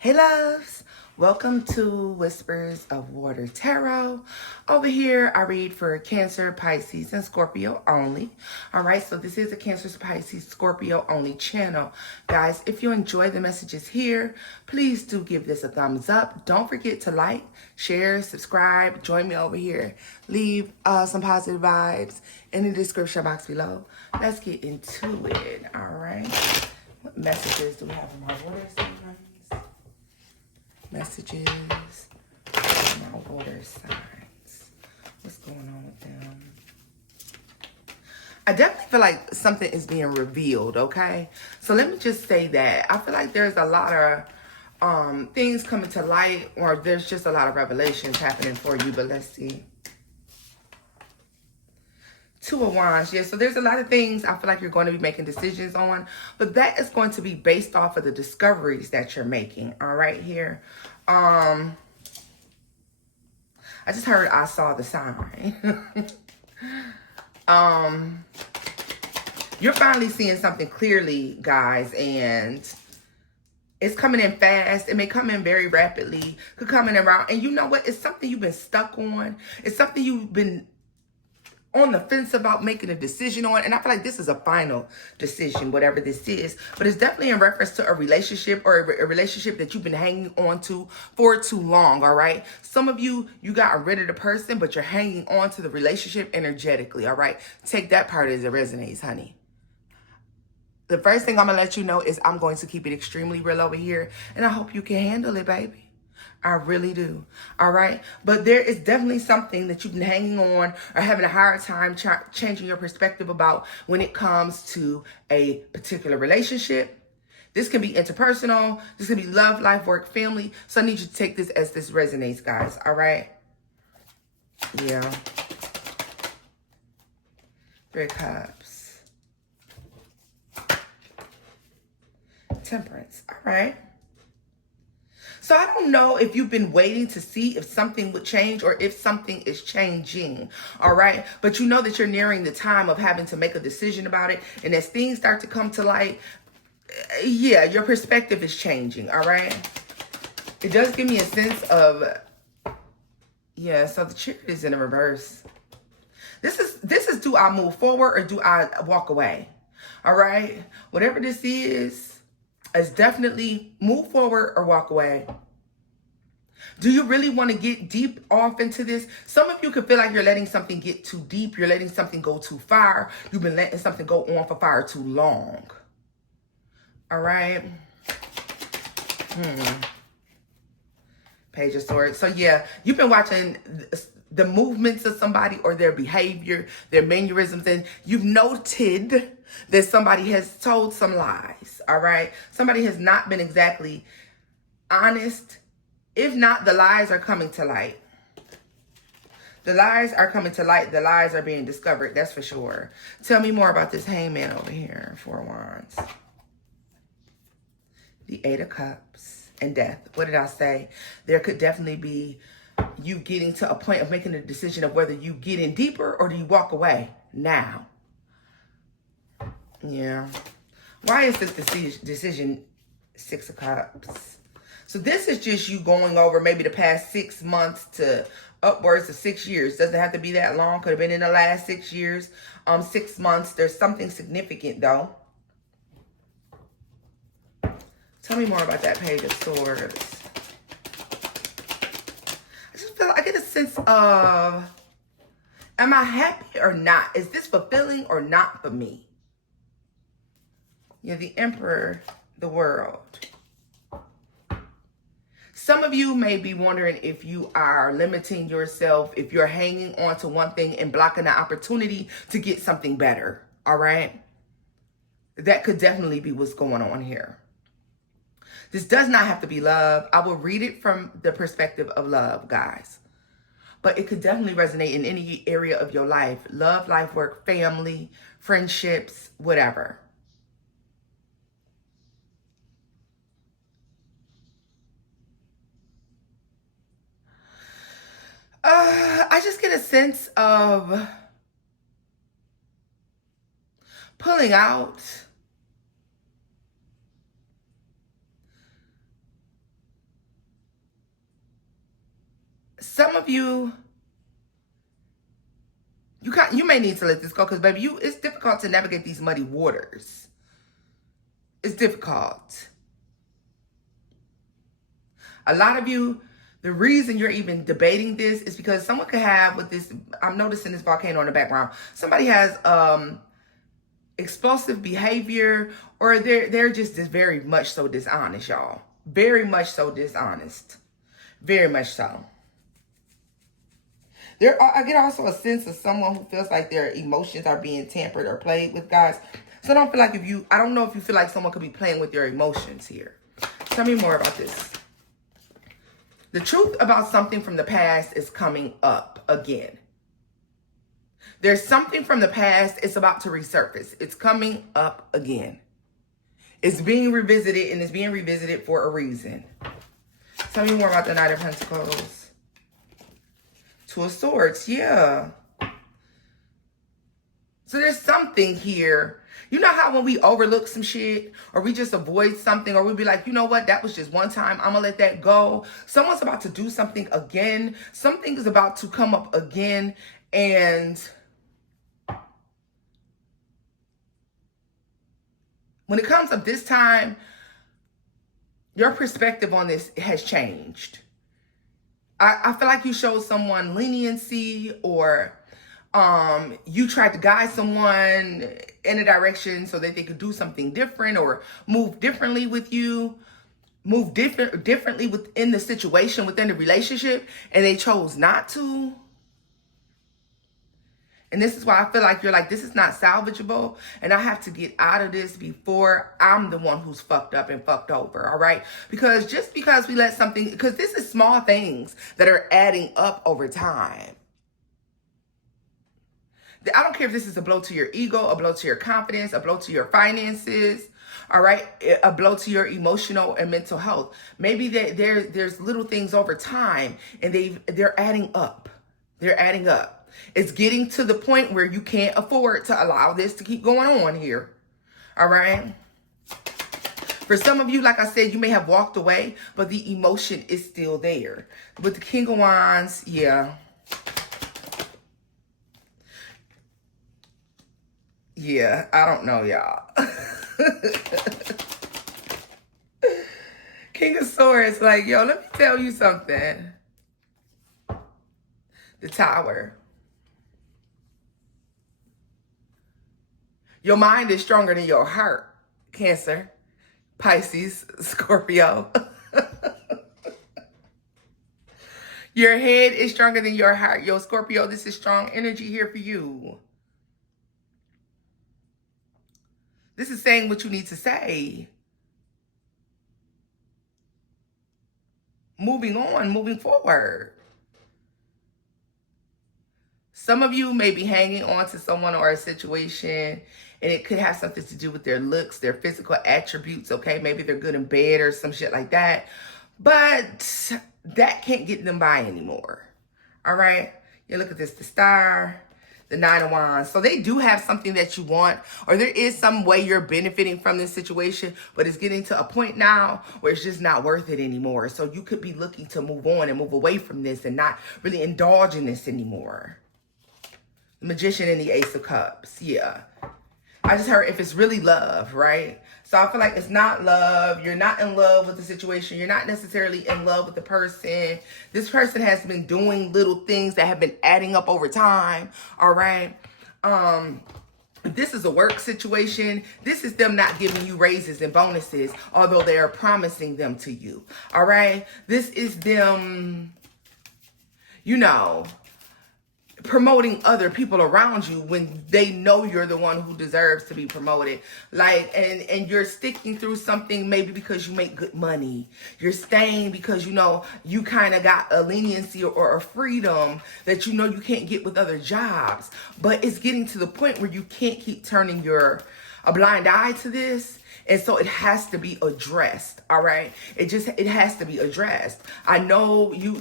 Hey loves, welcome to Whispers of Water Tarot. Over here I read for Cancer, Pisces, and Scorpio only. Alright, so this is a Cancer, Pisces, Scorpio only channel. Guys, if you enjoy the messages here, please do give this a thumbs up. Don't forget to like, share, subscribe, join me over here. Leave some positive vibes in the description box below. Let's get into it, alright? What messages do we have from our water signs? Messages from our water signs. What's going on with them? I definitely feel like something is being revealed, okay? So let me just say that. I feel like there's a lot of things coming to light, or there's just a lot of revelations happening for you, but let's see. Two of Wands, yeah, so there's a lot of things I feel like you're going to be making decisions on, but that is going to be based off of the discoveries that you're making, all right, here. I just heard I saw the sign. You're finally seeing something clearly, guys, and it's coming in fast. It may come in very rapidly, could come in around, and you know what? It's something you've been stuck on. It's something you've been on the fence about making a decision on, and I feel like this is a final decision, whatever this is, but it's definitely in reference to a relationship, or a relationship that you've been hanging on to for too long. All right, some of you got rid of the person, but you're hanging on to the relationship energetically. All right, take that part as it resonates, honey. The first thing I'm gonna let you know is I'm going to keep it extremely real over here, and I hope you can handle it, baby. I really do. All right. But there is definitely something that you've been hanging on or having a hard time changing your perspective about when it comes to a particular relationship. This can be interpersonal. This can be love, life, work, family. So I need you to take this as this resonates, guys. All right. Yeah. Three of Cups. Temperance. All right. So I don't know if you've been waiting to see if something would change or if something is changing, all right? But you know that you're nearing the time of having to make a decision about it. And as things start to come to light, yeah, your perspective is changing, all right? It does give me a sense of, yeah, so the Chariot is in a reverse. This is do I move forward or do I walk away? All right? Whatever this is definitely move forward or walk away. Do you really want to get deep off into this? Some of you could feel like you're letting something get too deep. You're letting something go too far. You've been letting something go on for far too long. All right. Page of Swords. So yeah, you've been watching the movements of somebody or their behavior, their mannerisms, and you've noted that somebody has told some lies. All right. Somebody has not been exactly honest. If not, the lies are coming to light. The lies are coming to light. The lies are being discovered. That's for sure. Tell me more about this Hangman over here. Four of Wands. The Eight of Cups and Death. What did I say? There could definitely be you getting to a point of making a decision of whether you get in deeper or do you walk away now. Yeah. Why is this decision Six of Cups? So this is just you going over maybe the past 6 months to upwards of 6 years. Doesn't have to be that long. Could have been in the last 6 years. 6 months. There's something significant though. Tell me more about that Page of Swords. I just feel, I get a sense of, am I happy or not? Is this fulfilling or not for me? You're the Emperor, the World. Some of you may be wondering if you are limiting yourself, if you're hanging on to one thing and blocking the opportunity to get something better, all right? That could definitely be what's going on here. This does not have to be love. I will read it from the perspective of love, guys. But it could definitely resonate in any area of your life. Love, life, work, family, friendships, whatever. I just get a sense of pulling out. some of you, you may need to let this go because, baby, it's difficult to navigate these muddy waters. It's difficult. A lot of you, the reason you're even debating this is because someone could have with this, I'm noticing this volcano in the background. Somebody has explosive behavior, or they're just very much so dishonest, y'all. Very much so dishonest. Very much so. I get also a sense of someone who feels like their emotions are being tampered or played with, guys. So I don't feel like I don't know if you feel like someone could be playing with your emotions here. Tell me more about this. The truth about something from the past is coming up again. There's something from the past, it's about to resurface. It's coming up again. It's being revisited, and it's being revisited for a reason. Tell me more about the Knight of Pentacles. Two of Swords, yeah. So there's something here. You know how when we overlook some shit, or we just avoid something, or we be like, you know what, that was just one time, I'm gonna let that go. Someone's about to do something again. Something is about to come up again, and when it comes up this time, your perspective on this has changed. I feel like you showed someone leniency, or you tried to guide someone in a direction so that they could do something different or move differently with you, move differently within the situation, within the relationship, and they chose not to. And this is why I feel like you're like, this is not salvageable, and I have to get out of this before I'm the one who's fucked up and fucked over, all right? Because just because we let something, because this is small things that are adding up over time. I don't care if this is a blow to your ego, a blow to your confidence, a blow to your finances, all right? A blow to your emotional and mental health. Maybe there's little things over time, and they're adding up. They're adding up. It's getting to the point where you can't afford to allow this to keep going on here. All right? For some of you, like I said, you may have walked away, but the emotion is still there. With the King of Wands, yeah. Yeah, I don't know, y'all. King of Swords, like, yo, let me tell you something. The Tower. Your mind is stronger than your heart, Cancer, Pisces, Scorpio. Your head is stronger than your heart. Yo, Scorpio, this is strong energy here for you. This is saying what you need to say. Moving on, moving forward. Some of you may be hanging on to someone or a situation, and it could have something to do with their looks, their physical attributes, okay? Maybe they're good in bed or some shit like that. But that can't get them by anymore, all right? You look at this, the Star, the Nine of Wands. So they do have something that you want, or there is some way you're benefiting from this situation, but it's getting to a point now where it's just not worth it anymore. So you could be looking to move on and move away from this and not really indulge in this anymore. The Magician and the Ace of Cups. Yeah. I just heard if it's really love, right? So I feel like it's not love. You're not in love with the situation. You're not necessarily in love with the person. This person has been doing little things that have been adding up over time. All right. If this is a work situation, this is them not giving you raises and bonuses, although they are promising them to you. All right. This is them, you know, promoting other people around you when they know you're the one who deserves to be promoted. Like, and you're sticking through something maybe because you make good money. You're staying because, you know, you kind of got a leniency or a freedom that you know you can't get with other jobs. But it's getting to the point where you can't keep turning a blind eye to this. And so it has to be addressed, all right? It has to be addressed. I know you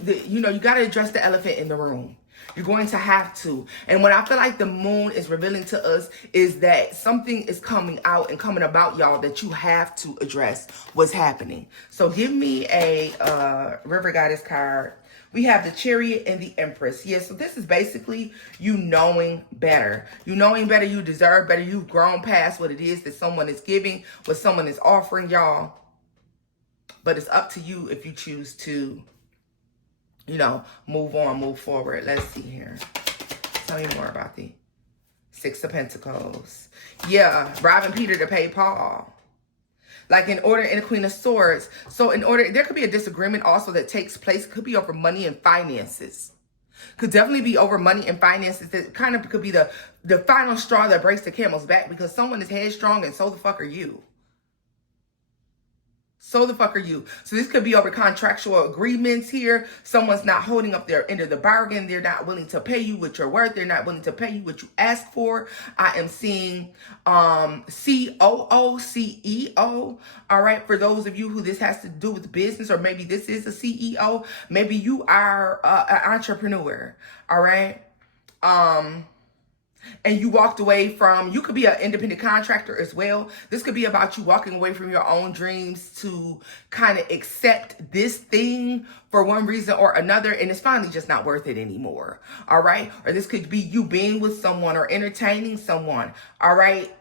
got to address the elephant in the room. You're going to have to. And what I feel like the moon is revealing to us is that something is coming out and coming about, y'all, that you have to address what's happening. So give me a River Goddess card We have the Chariot and the Empress. Yeah, so this is basically you knowing better. You knowing better, you deserve better. You've grown past what it is that someone is giving, what someone is offering y'all. But it's up to you if you choose to, you know, move on, move forward. Let's see here. Tell me more about the Six of Pentacles. Yeah, robbing Peter to pay Paul. Like in the Queen of Swords. So there could be a disagreement also that takes place. It could be over money and finances. Could definitely be over money and finances. That kind of could be the final straw that breaks the camel's back, because someone is headstrong and so the fuck are you. So the fuck are you. So this could be over contractual agreements here. Someone's not holding up their end of the bargain. They're not willing to pay you what you're worth. They're not willing to pay you what you ask for. I am seeing COO, CEO. All right. For those of you who this has to do with business, or maybe this is a CEO. Maybe you are an entrepreneur. All right. And you walked away from, you could be an independent contractor as well. This could be about you walking away from your own dreams to kind of accept this thing for one reason or another, and it's finally just not worth it anymore. All right. Or this could be you being with someone or entertaining someone. All right.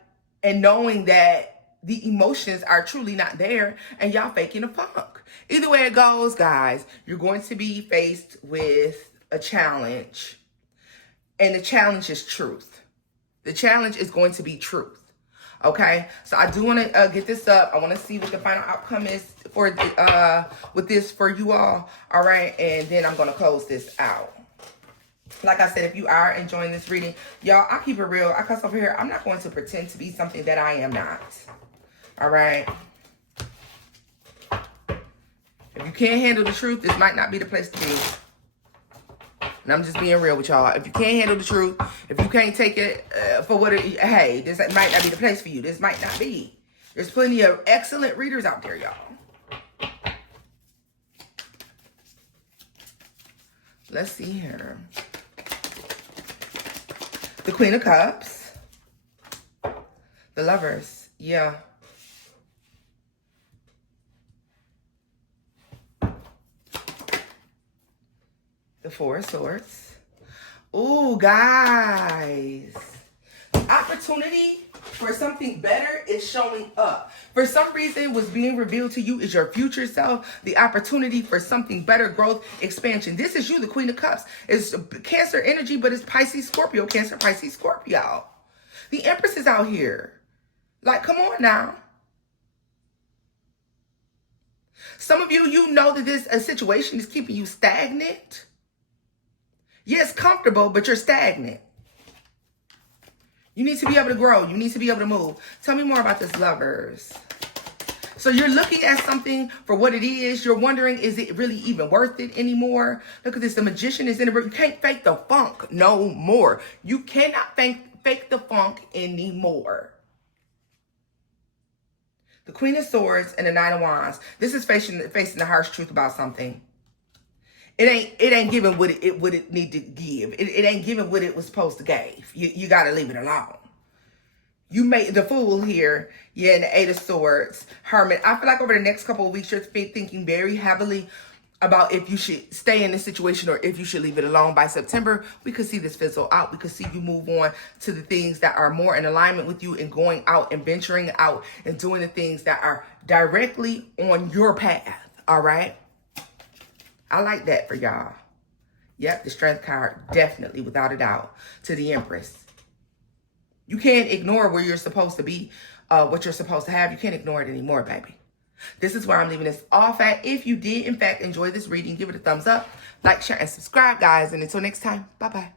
And knowing that the emotions are truly not there and y'all faking a funk. Either way it goes, guys, you're going to be faced with a challenge. And the challenge is truth. The challenge is going to be truth. Okay? So I do want to get this up. I want to see what the final outcome is for with this for you all. All right? And then I'm going to close this out. Like I said, if you are enjoying this reading, y'all, I keep it real. I cuss over here. I'm not going to pretend to be something that I am not. All right? If you can't handle the truth, this might not be the place to be. And I'm just being real with y'all. If you can't handle the truth, if you can't take it for what it, hey, this might not be the place for you. This might not be. There's plenty of excellent readers out there, y'all. Let's see here. The Queen of Cups. The Lovers. Yeah. The Four of Swords. Ooh, guys. The opportunity for something better is showing up. For some reason, what's being revealed to you is your future self. The opportunity for something better, growth, expansion. This is you, the Queen of Cups. It's Cancer energy, but it's Pisces, Scorpio. Cancer, Pisces, Scorpio. The Empress is out here. Like, come on now. Some of you, you know that this situation is keeping you stagnant. Yeah, it's comfortable, but you're stagnant. You need to be able to grow. You need to be able to move. Tell me more about this, Lovers. So you're looking at something for what it is. You're wondering, is it really even worth it anymore? Look at this. The Magician is in the room. You can't fake the funk no more. You cannot fake the funk anymore. The Queen of Swords and the Nine of Wands. This is facing the harsh truth about something. It ain't giving what it need to give. It ain't giving what it was supposed to give. You got to leave it alone. You made the Fool here. Yeah, and the Eight of Swords. Hermit. I feel like over the next couple of weeks, you're thinking very heavily about if you should stay in this situation or if you should leave it alone. By September, we could see this fizzle out. We could see you move on to the things that are more in alignment with you and going out and venturing out and doing the things that are directly on your path. All right? I like that for y'all. Yep, the Strength card, definitely, without a doubt, to the Empress. You can't ignore where you're supposed to be, what you're supposed to have. You can't ignore it anymore, baby. This is where I'm leaving this off at. If you did, in fact, enjoy this reading, give it a thumbs up, like, share, and subscribe, guys. And until next time, bye-bye.